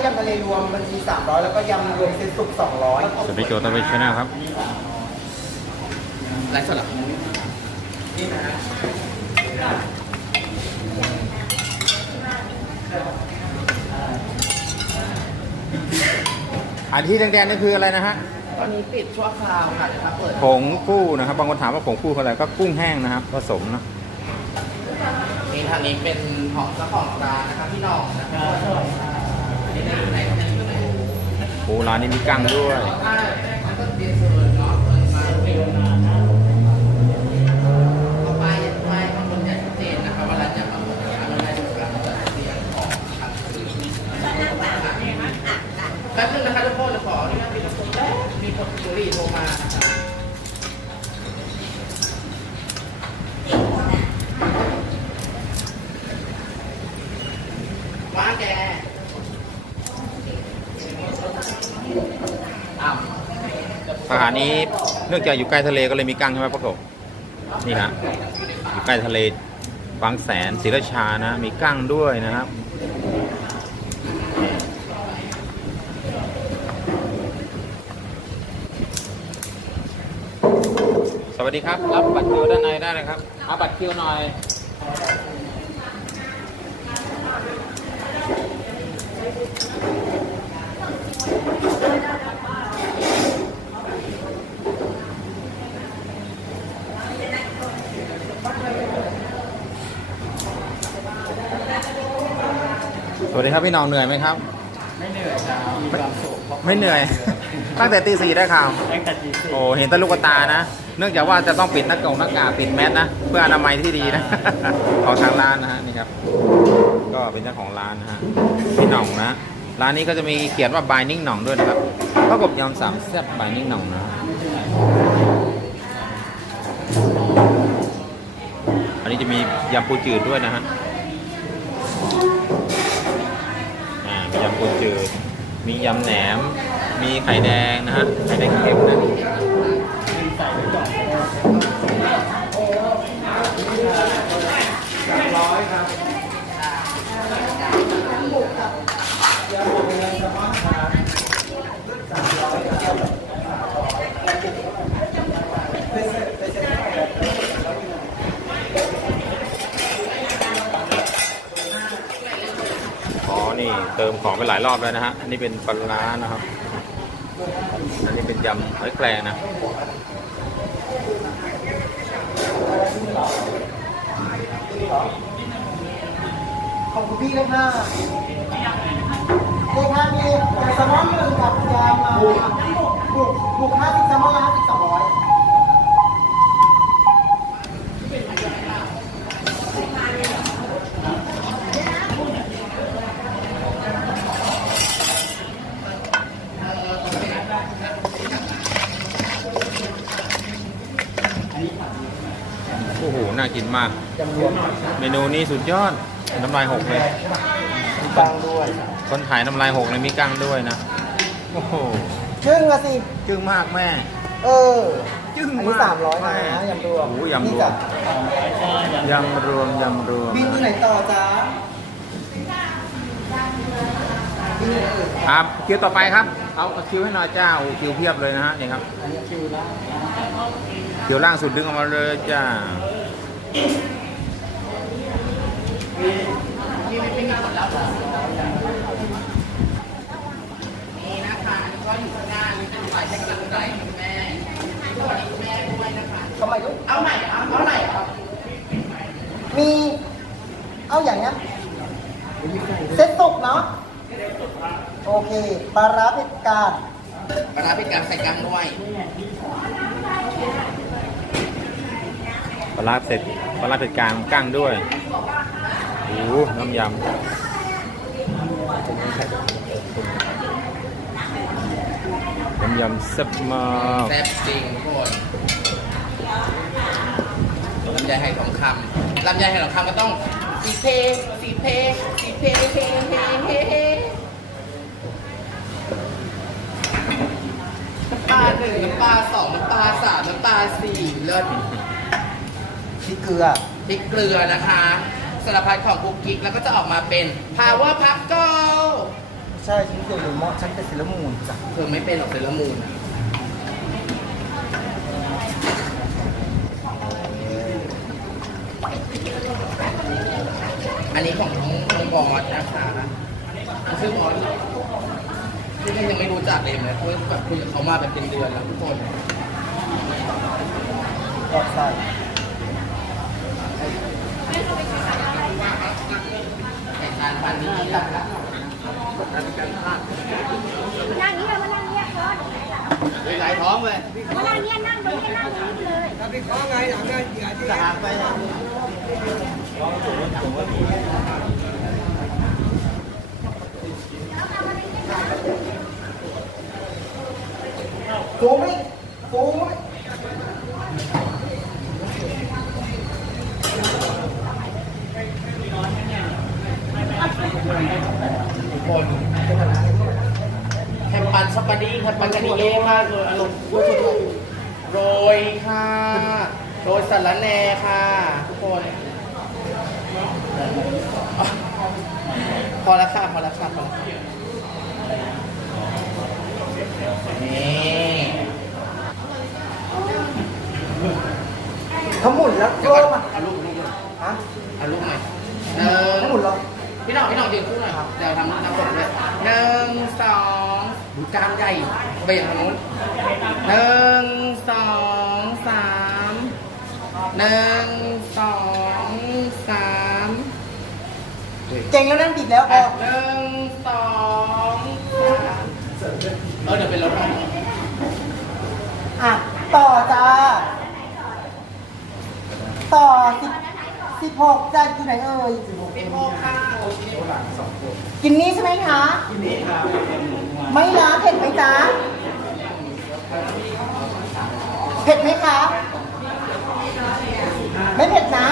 ายำทะเลรวมบัญชี300 แล้วก็ยำรวมเซ็ตสุก200สวัสดีโจตะวิชแนลครับ ไลฟ์สดเหรออันที่แดงๆนี่คืออะไรนะฮะตอนนี้ปิดชั่วคราวค่ะเดี๋ยวถ้าเปิดผงฟูนะครับ บางคนถามว่าผงฟูคืออะไรก็กุ้งแห้งนะครับผสมนะนี่ทางนี้เป็นของเจ้าของร้านนะคะพี่หน้องนะคะ โอ้ร้านนี้มีกั้งด้วยอ่าแล้วก็เตรียมเสริมเนาะเปิดมาเร็วต่อไปอย่าไปข้างนอย่าชัดเจนนะคะเวลาจะมาหมดนะคะไม่ได้ดูการจัดเรียงของทางสื่อแป๊บนึงนะคะทุกคนจะขออนุญาตปิดประตูแป๊บมีคนบุรีโทรมานะคะว่าแกอ้าว สถานีเนื่องจากอยู่ใกล้ทะเลก็เลยมีกั้งใช่ไหมประกบนี่ฮะอยู่ใกล้ทะเลบางแสนศรีราชานะ มีกั้งด้วยนะครับสวัสดีครับ รับบัตรคิวด้านในได้เลยครับเอาบัตรคิวหน่อย สวัสดีครับพี่น้องเหนื่อยไหมครับ ไม่เหนื่อยจ้ามีความสุขไม่เหนื่อย ตั้งแต่ตีสี่ได้ข่าว ตั้งแต่ตีสี่โอ้เห็นแตะลูกตานะ เนื่องจากว่าจะต้องปิดหน้ากากหน้ากากปิดแมสนะ เพื่ออนามัยที่ดีนะ ของทางร้านนะฮะนี่ครับ ก็เป็นเจ้าของร้านนะฮะพี่หน่องนะ ร้านนี้ก็จะมีเขียนว่าบายนิ่งหน่องด้วยนะครับข้าวกบยำสามแซ่บบายนิ่งหน่องนะอันนี้จะมียำปูจืดด้วยนะฮะอ่ามี ยำปูจืดมียำแหนม มีไข่แดงนะฮะ ไข่แดงเค็มนะ ใส่ไว้ก่อนร้อยครับยำหมกเงินแซลมอนครับสามร้อยครับเพื่อเสร็จเพื่อเสร็จ อ๋อ นี่ เติมของไปหลายรอบแล้วนะฮะ อันนี้เป็นปลาร้านะครับ อันนี้เป็นยำหอยแครงนะ ขอบคุณพี่เลยค่ะเลขห้ามีแซลมอนหนึ่งกับยำมาบุกบุกห้าสิบแซลมอนละห้าสิบสอง โอ้โห น่ากินมากจำรวมเมนูนี้สุดยอด น้ำลายหกเลยบางด้วย คนถ่ายน้ำลายหกเลยมีกั้งด้วยนะ โอ้โหครึ่งละสิ จึ้งมากแม่ เออ จึ้งอันนี้มากสามร้อยนะแม่ยำรวมโอ้โหยำรนี่วจ้ะมยำรวมยำรวมบินที่ไหนต่อจ้าบินที่ไหนเอ่ยครับคิวต่อไปครับ เอาเอาคิวให้หน่อยจ้าโอ้คิวเพียบเลยนะฮะนี่ครับอันนี้คิวละคิวล่างสุดดึงออกมาเลยจ้า นี่ไม่เป็นคนรับนี่นะคะอันนี้ก็อยู่ข้างหน้านี่เป็นฝ่ายให้กำลังใจคุณแม่สวัสดีคุณแม่ด้วยนะคะทำไมลูกเอาใหม่เอาเอาใหม่ครับมีเอาอย่างเงี้ยเซ็ตสุกเนาะโอเคปลาร้าเผ็ดกาดปลาร้าเป็นการใส่กังด้วย ป ลาร้าเสร็จปลาร้าเผ็ดกลางกั้งด้วยโอ้น้ำยำน้ำยำแซ่บมากแซ่บจริงทุกคนลำไยไห่ทองคำลำไยไห่ทองคำก็ต้องสีเพสีเพสีเพเฮเฮเฮเฮน้ำปลาหนึ่งน้ำปลาสองน้ำปลาสามน้ำปลาสี่เลิศ ริกเกลือ พริกเกลือนะคะสารพัดของกุ๊กกิ๊กแล้วก็จะออกมาเป็น power puff girl ใช่ช่ฉันเกี่ยวอยู่มอฉันเป็นศิลมูลจ้ะเธอไม่เป็นหรอกเซรามูนอะอันนี้ของน้องน้องบอสนะคะมันชื่อบอสเหรอที่ยังไม่รู้จักเลยนะเพราะแบบคุยกับเขามาแบบเป็นเดือนแล้วทุกคนรอบใส่แต่งงา นพันนี้ตัดละนั่งนี้เลยมานั่งเนี้ยก่อนเลยหลายท้องเลยมานั่งเนี้ยนั่งตรงนี้นั่งตรงนี้ไปเลยจะหาไปนะโูไม่โูไม่ ทุกคนแคม ปันช็อกโกดี้แคมปันกันนี่เยมากเลยอารมณ์โรยค่ะโรยสารแหน่ค่ะ ทุกคนพอแล้วค่ะพอแล้วค่ะพอแล้วค่ะนี่ทั้งหมดแล้วเดี๋โลม ดูกล้ามใหญ่ไปอย่างทางนู้นหนึ่งสองสามหนึ่งสองสามเก่งแล้วนั่นบิดแล้วพอะอหนึ่งสองสามเออเดี๋ยวเป็นรถไฟอะต่อจ้า ต่อสิบสิบหกจ้าอยู่ไหนเอ่ยพี่โมค่ะ กินนี้ใช่ไหมคะ กินนี้ครับ ไม่ล้าเผ็ดไหมจ๊ะเผ็ดไหมคะ ไม่เผ็ดนะ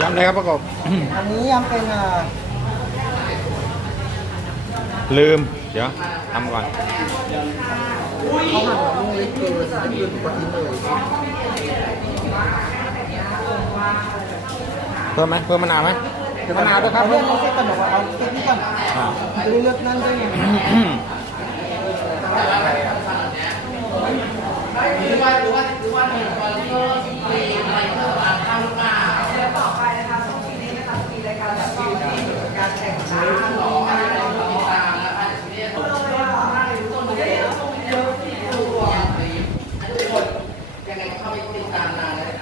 ยำเลยครับประกบอันนี้ยังเป็นอ่าลืม เดี๋ยวทำก่อนเขาหั่นลูกเล็กเกินเล็กเกินปกติเลยเพิ่มไหมเพิ่มมะนาวไหมมะนาวด้วยครับเรื่องนี้เซ็ตก่อนบอกว่าเอาเซ็ตนี้ก่อนอ่า จะได้เลือกนั่นได้ไงหรือว่าหรือว่าหรือว่าหนึ่งวันก็สิบปีอะไรก็ตามข้าวหรือเปล่าแล้วต่อไปนะคะช่วงนี้นะคะมีราย การแบบการแข่งขันหรออะไรติดตามนะคะเดี๋ยวนี้ยังไงก็เข้าไปติดตามนานเลย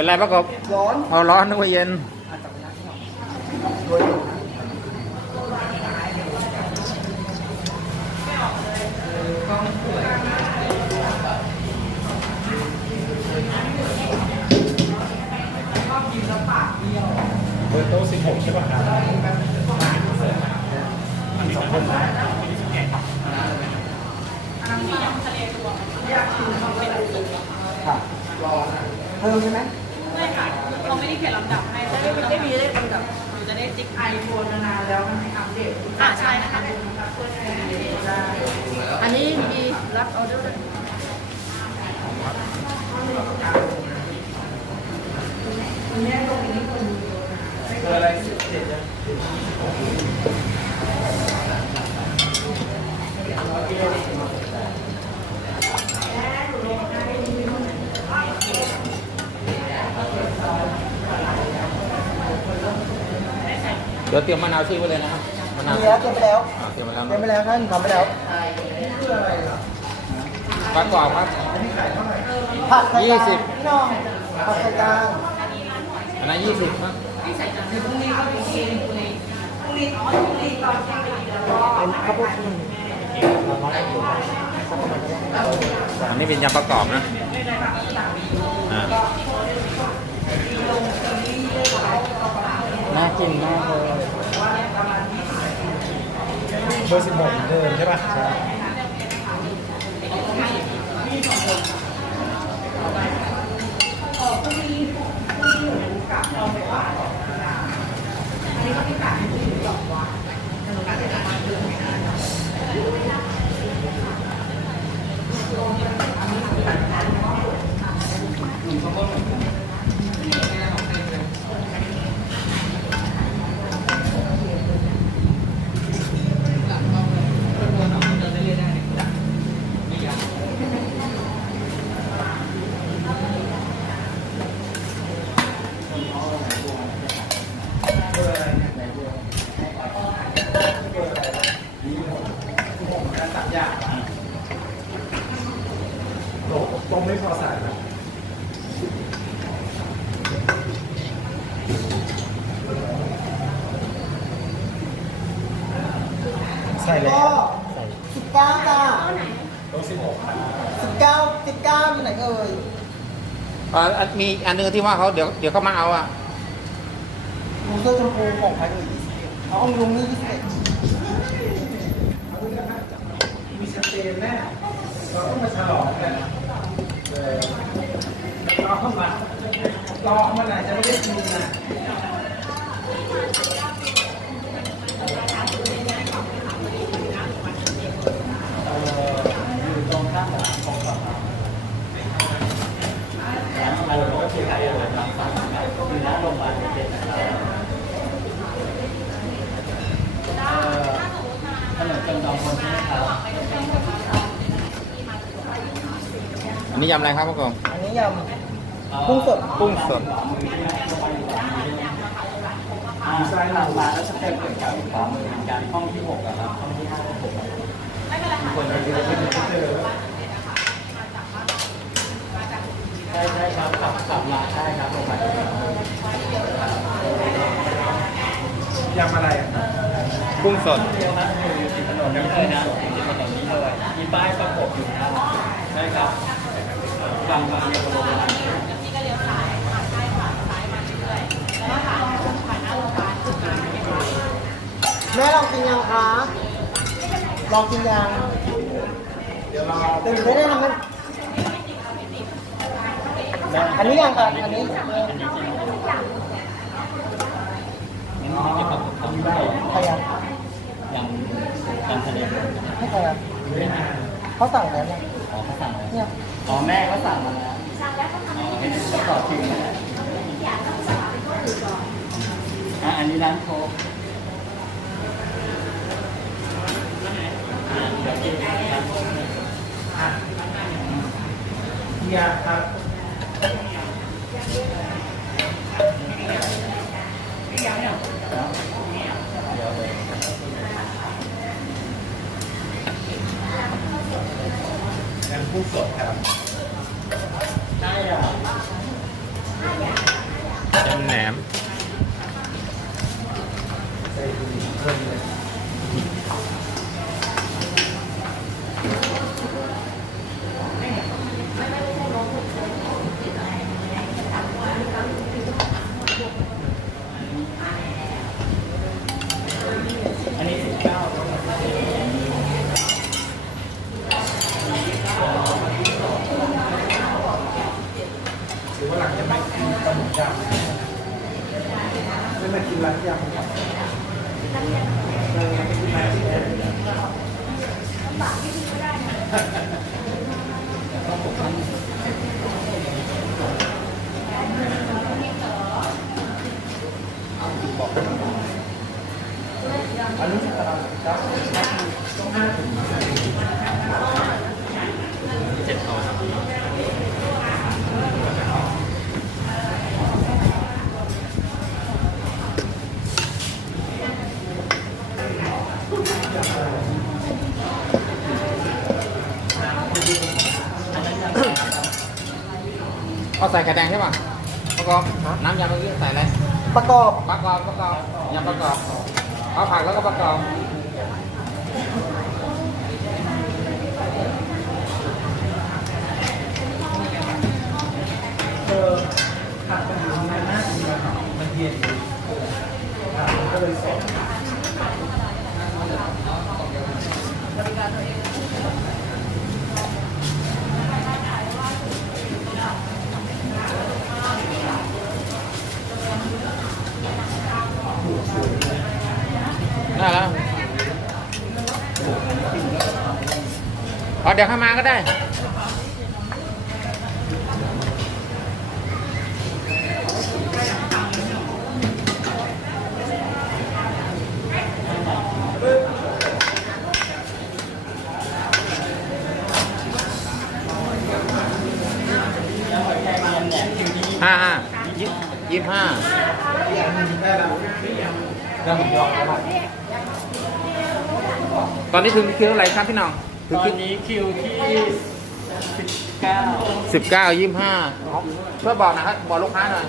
เป็นไรประกบร้อน เอาร้อนนึกว่าเย็น โดย เบอร์โต๊ะ16 ใช่ป่ะครับสองคนนะ ค่ะเพิ่มใช่ไหม ไม่ค่ะเขาไม่ได้เขียนลำดับให้ไม่ไม่มีเลขลำดับหนูจะได้ติ๊กไอโฟนนานแล้วมันไม่อัปเดตอ่าใช่ค่ะอันนี้ มีรับออเดอร์ด้วยเบอร์อะไรเดี๋ยวเตรียมมะนาวชีไว้เลยนะครับมะนาวมีแล้วเตรียมไปแล้ว อ่าเตรียมมาแล้วเตรียมไปแล้วท่านทำไปแล้ว ฟักกรอบครับผัดไทยยี่สิบพี่น้องผัดไทยกลางอันนั้นยี่สิบครับเป็นข้าวโพดชิ้นอันนี้เป็นยำประกอบนะอ่าน่ากินมากเลยเบอร์สิบหกเหมือน เดิมใช่ป่ะใช่โต๊ะ โต๊ะไม่พอใส่นะใส่แล้ก็วสิบเก้าจ้าโต๊ะสิบหกครับสิบเก้าสิบเก้าอยู่ไหนเอ่ยอ่าอันมีอันนึงที่ว่าเขาเดี๋ยวเดี๋ยวเขามาเอาอะลุงเสื้อชมพูของใครเอ่ย เอาองลงนี่ยี่สิบเอ็ดมีสเตนแน่เราต้องมาฉลองกันเออรอเข้ามารอเข้ามาไหนจะไม่ได้กินนะ อันนี้ยำอะไรครับพ่อกงอันนี้ยำกุ้งสดกุ้งสดดีไซน์หลังร้านแล้วสเต็ปเหมือนกันครับเหมือนกันห้องที่หกอะครับห้องที่ห้าหกคนจะเจอจะเจอใช่ใช่ครับขับขับมาใช่ครับลงไปยำอะไรอะกุ้งสดเดียวครับอยู่ติดถ นนนี้เลยนะติดถนนนี้เลยมีป้ายประกบอยู่นะใช่ครับฟังมาเรียกว่าแม่ลองกินยังคะลองกินยังเดี๋ยวรอเดี๋ยวไม่ได้ทำมันอันนี้ยังคะอันนี้ใครยัง ยังยังทะเลให้ใครยังเขาสั่งแล้วเนี่ยอ๋อเขาสั่งแล้วเนี่ยอ๋อแม่เขาสั่งมาแล้วอ๋อไม่ได้ต่อคิวนะอะอันนี้ร้านโค้กอะเดี๋ยวกินนะครับเฮียครับ แกงกุ้งสดครับ ได้เหรอยำแหนม ใส่เพิ่มเลย อันนี้สิบเก้า ถือว่าหลังจะไม่กินปลาหมึกยำไม่มากินร้านยำครับเออไปกินร้านที่แอนอันนี้สักการะครับต้องห้าถุง เจ็ดตอน ม ใส่ไข่แดงใช่ป่ะประกอบน้ำยำเมื่อกี้ใส่อะไรประกอบประกอบประกอบยำประกอบเอาผักแล้วก็ประกอบเออผัดกันอยู่ในหน้าดีนะครับมันเย็นดีครับก็เลยสอน ได้แล้วเอาเดี๋ยวเข้ามาก็ได้ ห้าห้ายี่ยี่สิบห้า แล้วผมยอมแล้ว ตอนนี้ถึงคิวเท่าไหร่ครับพี่น้องถึงตอคินวนี้คิวที่สิบเก้าสิบเก้ายี่สิบห้าช่วยบอกหนะครับบอกลูกค้าหน่อย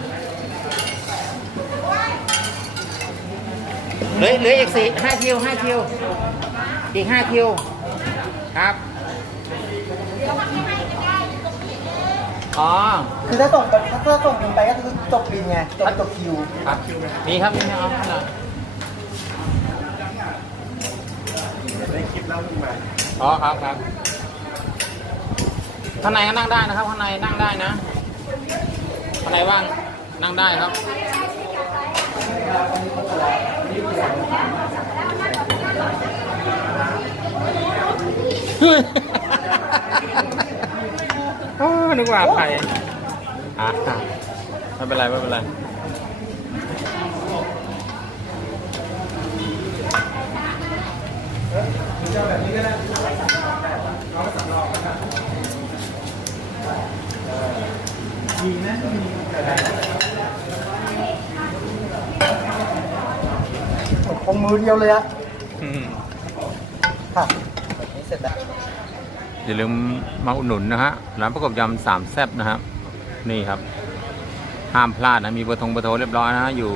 เหลือเหลืออีกสี่ห้าคิวห้าคิวอีกห้าคิวครับอ๋อคือถ้าส่งถ้าส่งบินไปก็คือจบบินไงจบจบคิวครับมีครับมีเอาให้หน่อย ในคลิปเล่าขึ้นมาอ๋อครับครับข้างในก็นั่งได้นะครับข้างในนั่งได้นะข้างในว่างนั่งได้ครับโอ้นึกว่าใครอะไม่เป็นไรไม่เป็นไร จ้าแบบนี้ก็ได้เอาไปสำรองนะครับมีนะมีแต่ได้คงมือเดียวเลยอะอืมค่ะแบบนี้เสร็จแล้วอย่าลืมมาอุดหนุนนะฮะร้านประกอบยำสามแซบนะครับนี่ครับ ห้ามพลาดนะมีเบอร์โทงเบอร์โทรเรียบร้อยนะฮะอยู่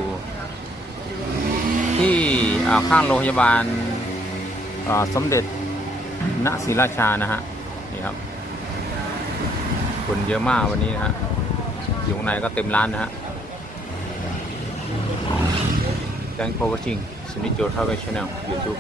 ที่อ่าข้างโรงพยาบาลอ่า สมเด็จณศรีราชานะฮะนี่ครับคนเยอะมากวันนี้นะฮะอยู่ในก็เต็มร้านนะฮะ Thanks for watching Sunny Joe Travel Channel YouTube